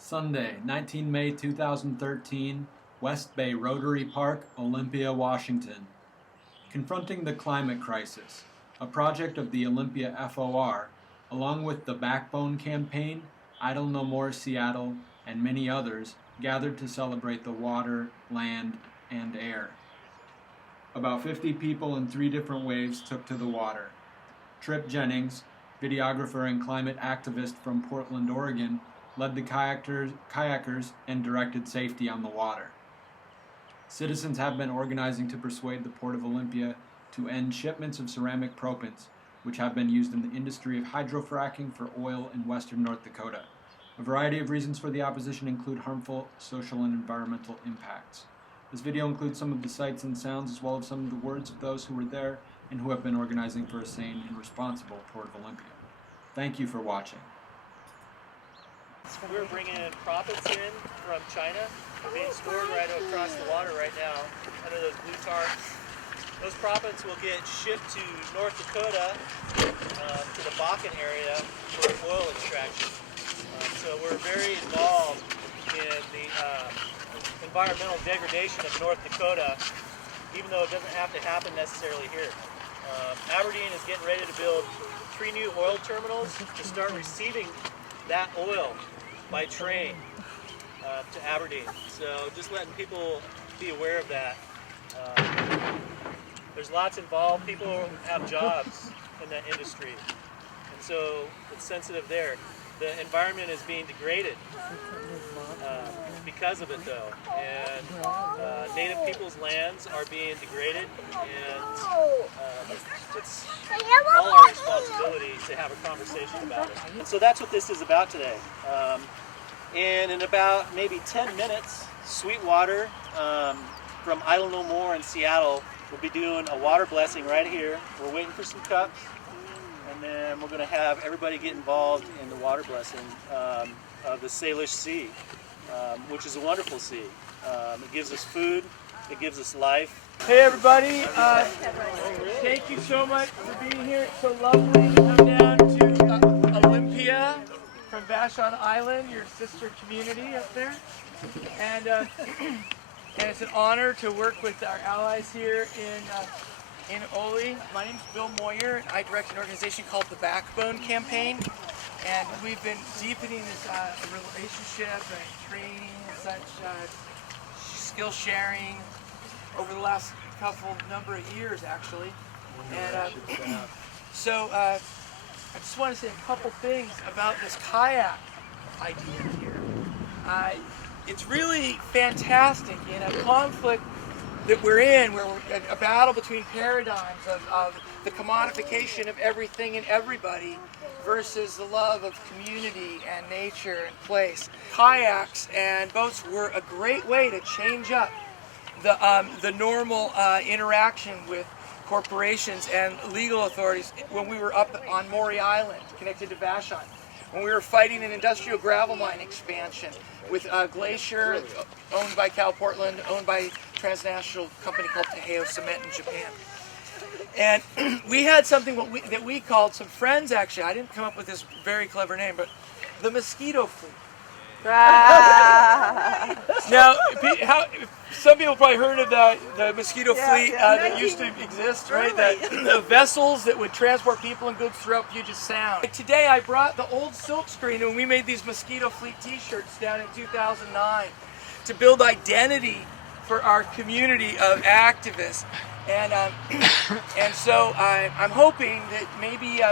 Sunday, 19 May 2013, Westbay Rotary Park, Olympia, Washington. Confronting the Climate Crisis, a project of the Olympia F.O.R, along with the Backbone Campaign, Idle No More Seattle, and many others, gathered to celebrate the water, land, and air. About 50 people in 3 different waves took to the water. Trip Jennings, videographer and climate activist from Portland, Oregon, led the kayakers and directed safety on the water. Citizens have been organizing to persuade the Port of Olympia to end shipments of ceramic proppants, which have been used in the industry of hydro-fracking for oil in Western North Dakota. A variety of reasons for the opposition include harmful social and environmental impacts. This video includes some of the sights and sounds as well as some of the words of those who were there and who have been organizing for a sane and responsible Port of Olympia. Thank you for watching. We're bringing in proppants in from China. They're being stored right across the water right now under those blue tarps. Those proppants will get shipped to North Dakota, to the Bakken area for oil extraction. So we're very involved in the environmental degradation of North Dakota, even though it doesn't have to happen necessarily here. Aberdeen is getting ready to build 3 new oil terminals to start receiving that oil by train to Aberdeen. So just letting people be aware of that. There's lots involved. People have jobs in that industry, and so it's sensitive there. The environment is being degraded because of it, though, and Native people's lands are being degraded, and it's all our responsibility to have a conversation about it. And so that's what this is about today. And in about maybe 10 minutes, Sweetwater from Idle No More in Seattle will be doing a water blessing right here. We're waiting for some cups, and then we're going to have everybody get involved in the water blessing of the Salish Sea, which is a wonderful sea. It gives us food, it gives us life. Hey everybody, thank you so much for being here. It's so lovely to come down to Olympia from Vashon Island, your sister community up there. And it's an honor to work with our allies here in Oli. My name is Bill Moyer, and I direct an organization called the Backbone Campaign. And we've been deepening this relationship and training and such skill sharing over the last number of years, actually. And so I just want to say a couple things about this kayak idea here. It's really fantastic in a conflict that we're in, where we're a battle between paradigms of the commodification of everything and everybody versus the love of community and nature and place. Kayaks and boats were a great way to change up the normal interaction with corporations and legal authorities when we were up on Maury Island, connected to Vashon, when we were fighting an industrial gravel mine expansion with Glacier, owned by Cal Portland, owned by a transnational company called Taheo Cement in Japan. And we had something that we called, some friends actually, I didn't come up with this very clever name, but the mosquito fleet. Now, some people probably heard of the mosquito fleet that used to exist, right? The vessels that would transport people and goods throughout Puget Sound. Today I brought the old silk screen, and we made these mosquito fleet t-shirts down in 2009 to build identity for our community of activists. And so I'm hoping that maybe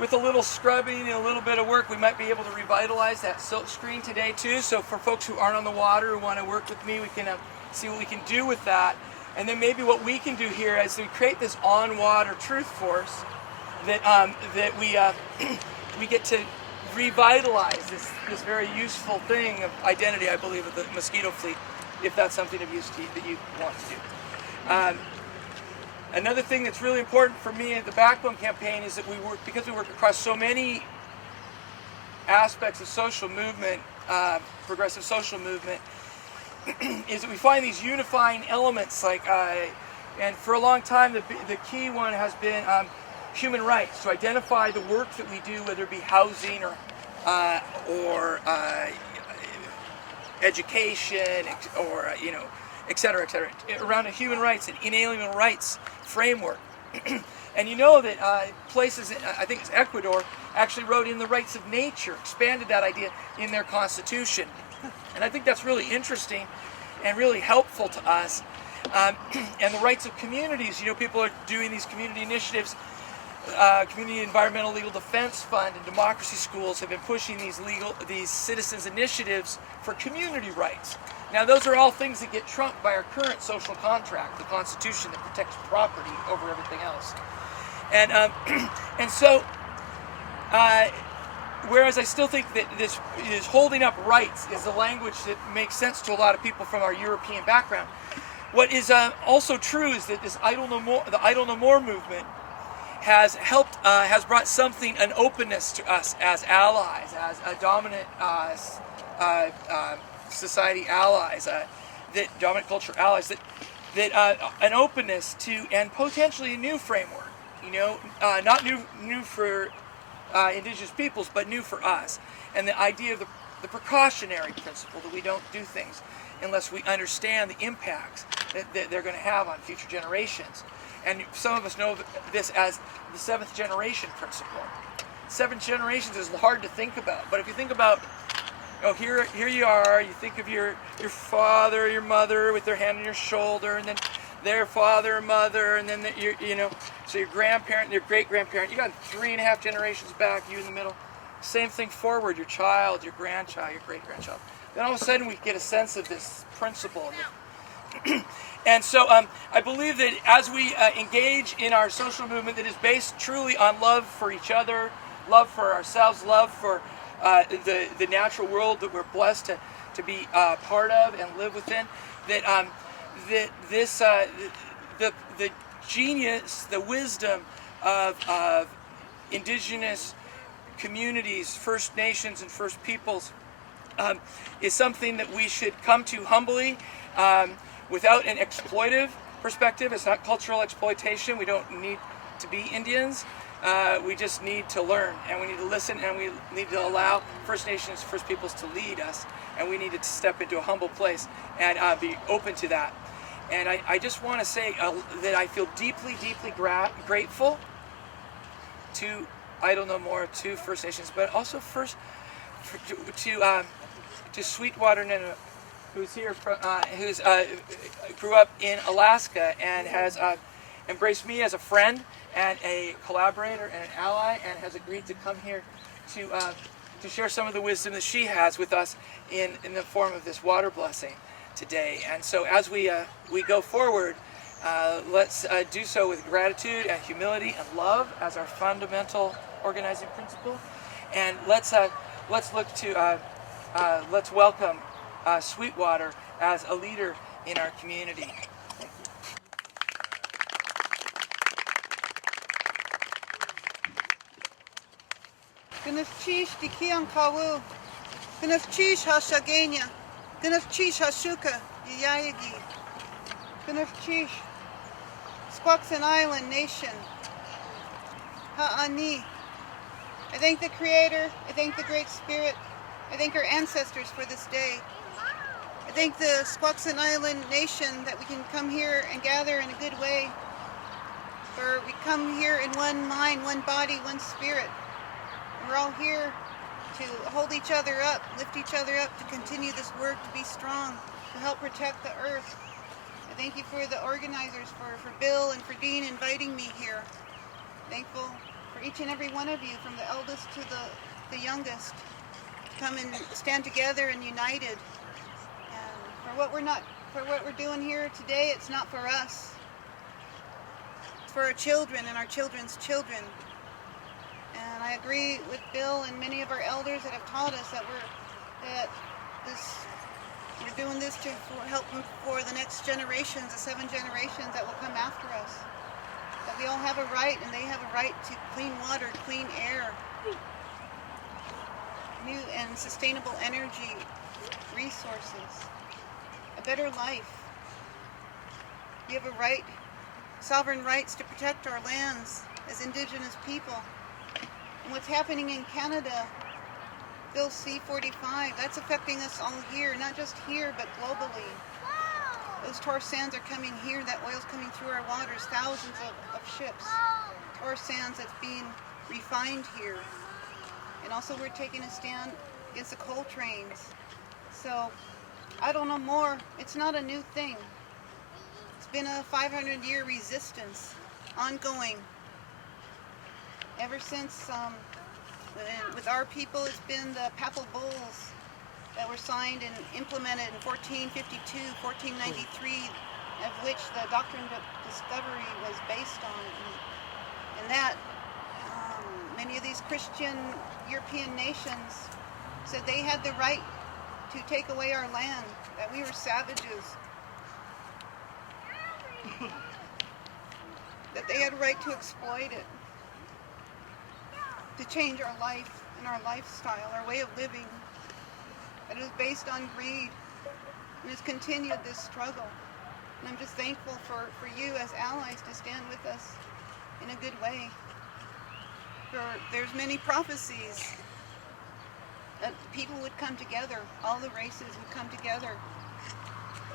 with a little scrubbing and a little bit of work, we might be able to revitalize that silk screen today too. So for folks who aren't on the water, who want to work with me, we can see what we can do with that. And then maybe what we can do here is we create this on-water truth force that we get to revitalize this very useful thing of identity, I believe, of the mosquito fleet, if that's something of use to you, that you want to do. Another thing that's really important for me at the Backbone Campaign is that because we work across so many aspects of social movement, progressive social movement, is that we find these unifying elements, and for a long time the key one has been human rights, to identify the work that we do, whether it be housing or or education, or et cetera, around a human rights and inalienable rights framework. And you know that places, I think it's Ecuador, actually wrote in the rights of nature, expanded that idea in their constitution. And I think that's really interesting and really helpful to us. And the rights of communities, people are doing these community initiatives. Community Environmental Legal Defense Fund and Democracy Schools have been pushing these citizens initiatives for community rights. Now those are all things that get trumped by our current social contract, the Constitution that protects property over everything else. And so, whereas I still think that this is holding up rights is a language that makes sense to a lot of people from our European background. What is also true is that the Idle No More movement has helped, has brought an openness to us as allies, as a dominant society allies, dominant culture allies, that an openness to, and potentially a new framework, not new for indigenous peoples, but new for us. And the idea of the precautionary principle, that we don't do things unless we understand the impacts that they're going to have on future generations. And some of us know this as the seventh generation principle. 7 generations is hard to think about, but if you think about, here you are, you think of your father, your mother with their hand on your shoulder, and then their father and mother, and then so your grandparent, your great-grandparent, you got 3.5 generations back, you in the middle. Same thing forward, your child, your grandchild, your great-grandchild. Then all of a sudden we get a sense of this principle. And so I believe that as we engage in our social movement that is based truly on love for each other, love for ourselves, love for the natural world that we're blessed to be part of and live within, that the genius, the wisdom of indigenous communities, First Nations and First Peoples, is something that we should come to humbly, without an exploitive perspective. It's not cultural exploitation. We don't need to be Indians. We just need to learn, and we need to listen, and we need to allow First Nations, First Peoples to lead us, and we need to step into a humble place and be open to that. And I just want to say that I feel deeply, deeply grateful to Idle No More, to First Nations, but also to Sweetwater Nannauck, who's here from, grew up in Alaska and has embraced me as a friend and a collaborator and an ally, and has agreed to come here to share some of the wisdom that she has with us in the form of this water blessing today. And so as we go forward, let's do so with gratitude and humility and love as our fundamental organizing principle. And let's look to let's welcome Sweetwater as a leader in our community. Gunafchish dikian kawu, Gunafchish hashagenya, Gunafchish hashuka, yayagi, Gunafchish, Squaxin Island Nation, Ha'ani. I thank the Creator, I thank the Great Spirit, I thank our ancestors for this day. I thank the Squaxin Island Nation that we can come here and gather in a good way. For we come here in one mind, one body, one spirit. And we're all here to hold each other up, lift each other up, to continue this work, to be strong, to help protect the earth. I thank you for the organizers, for Bill and for Dean inviting me here. Thankful for each and every one of you, from the eldest to the youngest, to come and stand together and united. For what we're doing here today, it's not for us. It's for our children and our children's children. And I agree with Bill and many of our elders that have taught us that we're doing this to help for the next generations, the 7 generations that will come after us. That we all have a right, and they have a right to clean water, clean air, new and sustainable energy, resources. A better life. We have a right, sovereign rights to protect our lands as Indigenous people. And what's happening in Canada Bill C-45, that's affecting us all here, not just here, but globally. Those tar sands are coming here, that oil's coming through our waters, thousands of ships. Tar sands that's being refined here. And also we're taking a stand against the coal trains. So, idle no more, it's not a new thing. It's been a 500-year resistance, ongoing. Ever since, with our people, it's been the papal bulls that were signed and implemented in 1452, 1493, of which the doctrine of discovery was based on. And that, many of these Christian European nations said they had the right to take away our land, that we were savages, that they had a right to exploit it, to change our life and our lifestyle, our way of living. That is based on greed and has continued this struggle. And I'm just thankful for you as allies to stand with us in a good way. There's many prophecies that people would come together, all the races would come together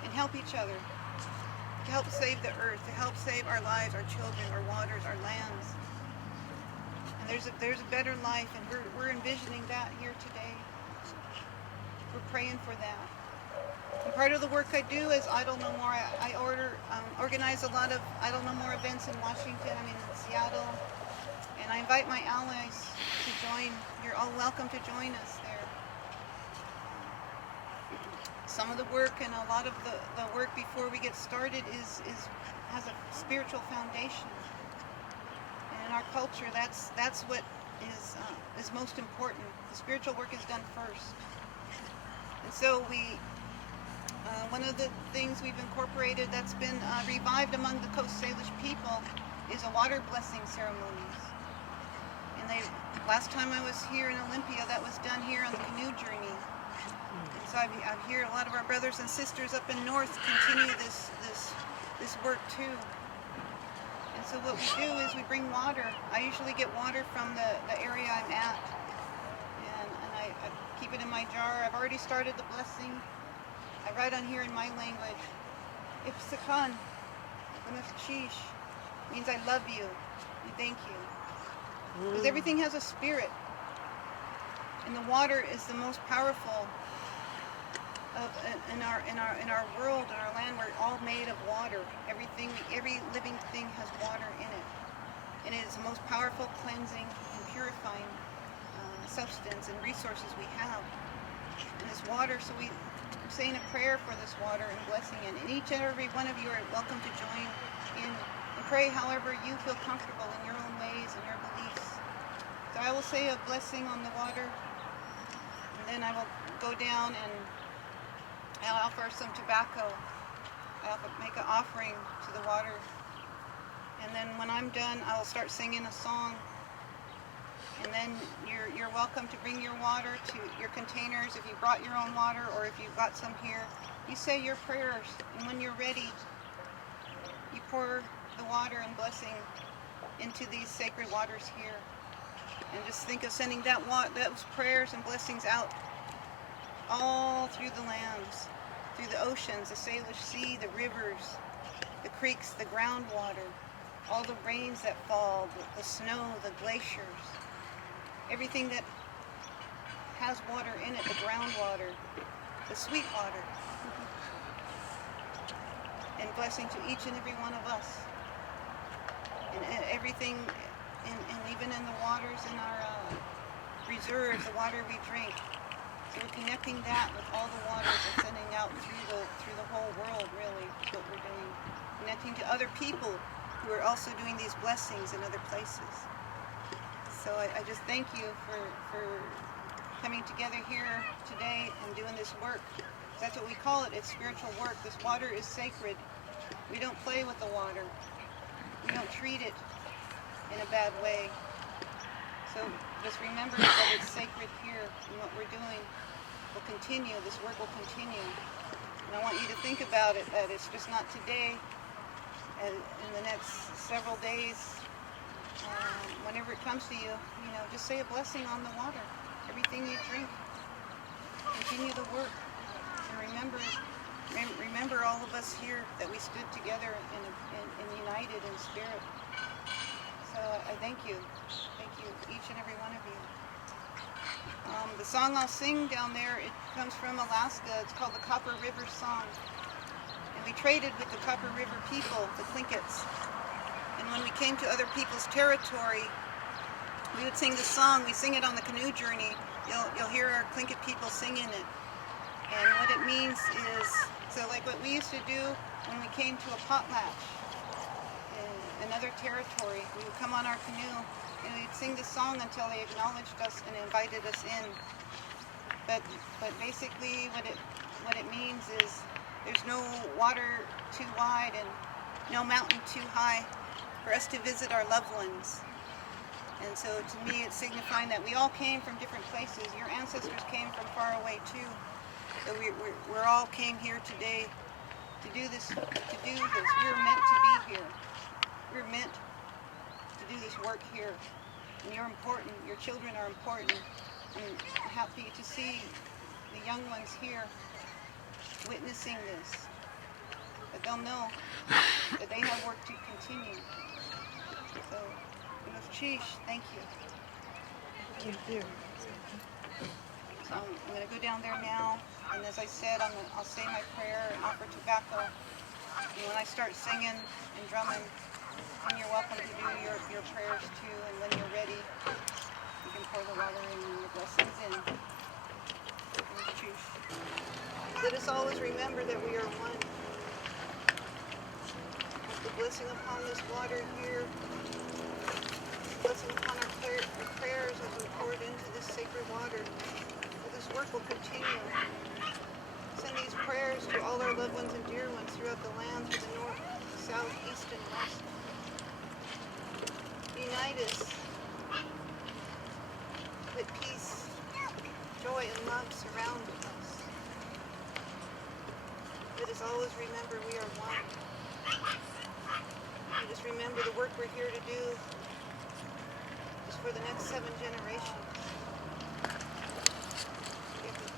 and help each other, to help save the earth, to help save our lives, our children, our waters, our lands. And there's a better life, and we're envisioning that here today. We're praying for that. And part of the work I do is Idle No More. I organize a lot of Idle No More events in Washington, in Seattle, and I invite my allies to join. You're all welcome to join us there. Some of the work and a lot of the work before we get started has a spiritual foundation. And in our culture, that's what is most important. The spiritual work is done first. And so one of the things we've incorporated that's been revived among the Coast Salish people is a water blessing ceremonies. And last time I was here in Olympia, that was done here on the canoe journey. And so I hear a lot of our brothers and sisters up in north continue this work too. And so what we do is we bring water. I usually get water from the area I'm at. And I keep it in my jar. I've already started the blessing. I write on here in my language. Ipsikan, Chish, means I love you and thank you. Because everything has a spirit. And the water is the most powerful in our world, in our land. We're all made of water. Every living thing has water in it. And it is the most powerful cleansing and purifying substance and resources we have. And this water, so I'm saying a prayer for this water and blessing it. And each and every one of you are welcome to join in and pray however you feel comfortable in your own ways and your beliefs. So I will say a blessing on the water, and then I will go down and I'll offer some tobacco. I'll make an offering to the water. And then when I'm done, I'll start singing a song. And then you're welcome to bring your water to your containers if you brought your own water, or if you've got some here. You say your prayers, and when you're ready, you pour the water and blessing into these sacred waters here. And just think of sending those prayers and blessings out all through the lands, through the oceans, the Salish Sea, the rivers, the creeks, the groundwater, all the rains that fall, the snow, the glaciers, everything that has water in it, the groundwater, the Sweetwater, and blessing to each and every one of us, and everything, and even in the waters in our reserves, the water we drink. So we're connecting that with all the waters and sending out through the whole world, really, what we're doing. Connecting to other people who are also doing these blessings in other places. So I just thank you for coming together here today and doing this work. That's what we call it. It's spiritual work. This water is sacred. We don't play with the water. We don't treat it in a bad way. So just remember that it's sacred here, and what we're doing will continue. This work will continue. And I want you to think about it, that it's just not today, and in the next several days, whenever it comes to you, just say a blessing on the water, everything you drink. continue the work. And remember all of us here that we stood together and united in spirit. So I thank you. Thank you, each and every one of you. The song I'll sing down there, it comes from Alaska. It's called the Copper River Song. And we traded with the Copper River people, the Tlinkits. And when we came to other people's territory, we would sing this song. We sing it on the canoe journey. You'll hear our Tlingit people singing it. And what it means is, so like what we used to do when we came to a potlatch in another territory, we would come on our canoe and we'd sing the song until they acknowledged us and invited us in. But basically what it means is there's no water too wide and no mountain too high for us to visit our loved ones. And so to me it's signifying that we all came from different places. Your ancestors came from far away too. So we're all came here today to do this. We were meant to be here. We were meant to do this work here. And you're important. Your children are important. I'm happy to see the young ones here witnessing this. But they'll know that they have work to continue. So, Chish, thank you. Thank you. So I'm going to go down there now. And as I said, I'll say my prayer and offer tobacco. And when I start singing and drumming, then you're welcome to do your prayers too. And when you're ready, you can pour the water and the blessings in. Let us always remember that we are one. The blessing upon this water here, blessing upon our prayers as we pour it into this sacred water. That this work will continue. Send these prayers to all our loved ones and dear ones throughout the land, to the north, south, east, and west. Unite us. Let peace, joy, and love surround us. Let us always remember we are one. And just remember the work we're here to do is for the next 7 generations.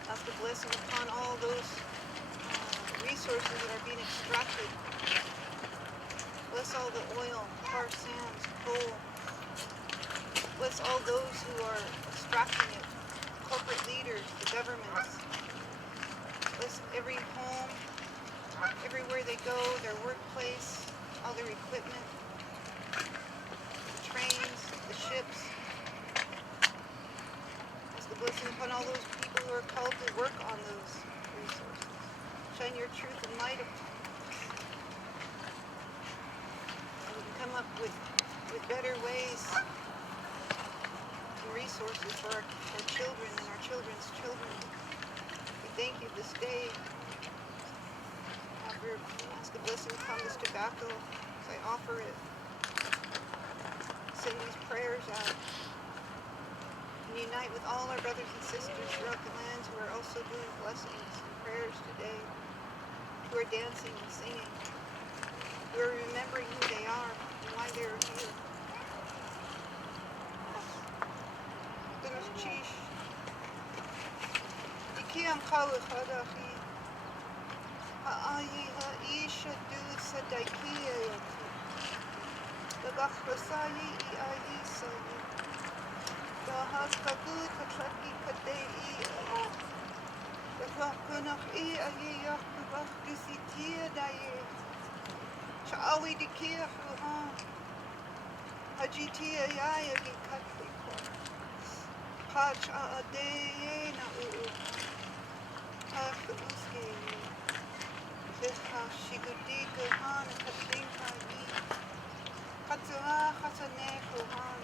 Ask a blessing upon all those resources that are being extracted. Bless all the oil, tar sands, coal. Bless all those who are extracting it. Corporate leaders, the governments. Bless every home, everywhere they go, their workplace, all their equipment, the trains, the ships. Ask a blessing upon all those people who are called to work on those resources. Shine your truth and light upon us. And we can come up with better ways and resources for our children and our children's children. We thank you this day. Ask a blessing upon this tobacco as I offer it. Send these prayers out. And unite with all our brothers and sisters throughout the lands who are also doing blessings and prayers today, who are dancing and singing, who are remembering who they are and why they are here. Chish. Ikiam kawu khadahi. Ha'ayi ha'isha du sadaikiya yati. Lagakhlasayi iayi sayi. Dahakagu katlaki kadei. Lagakkunach iayi yakubach dusitiya daye. Sha'awi dikiya huhan. Hajitiya yaya gikatli. Hach a na u hach uske Sheha shigudi kuhan katling kagi Katsua hasane kuhan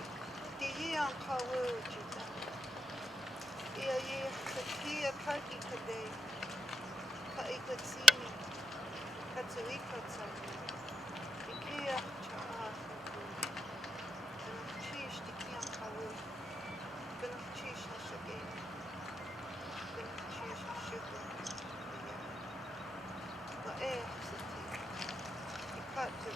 Diyi an kawu jita Iya ye katia kagi kade Ka ikatsini Katsui katsani Ikia cha'a saku Chish dikian kawu Chish hashagin. Chish hashagin. La'eh sati. Ikatu.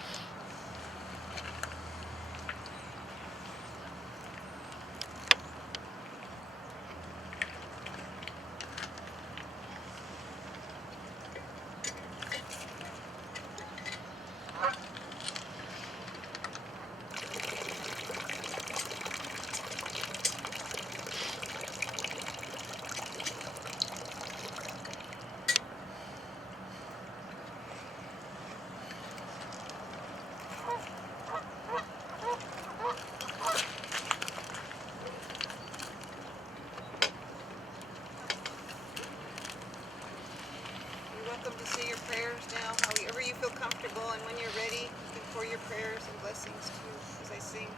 prayers now, however you feel comfortable, and when you're ready, you can pour your prayers and blessings too as I sing.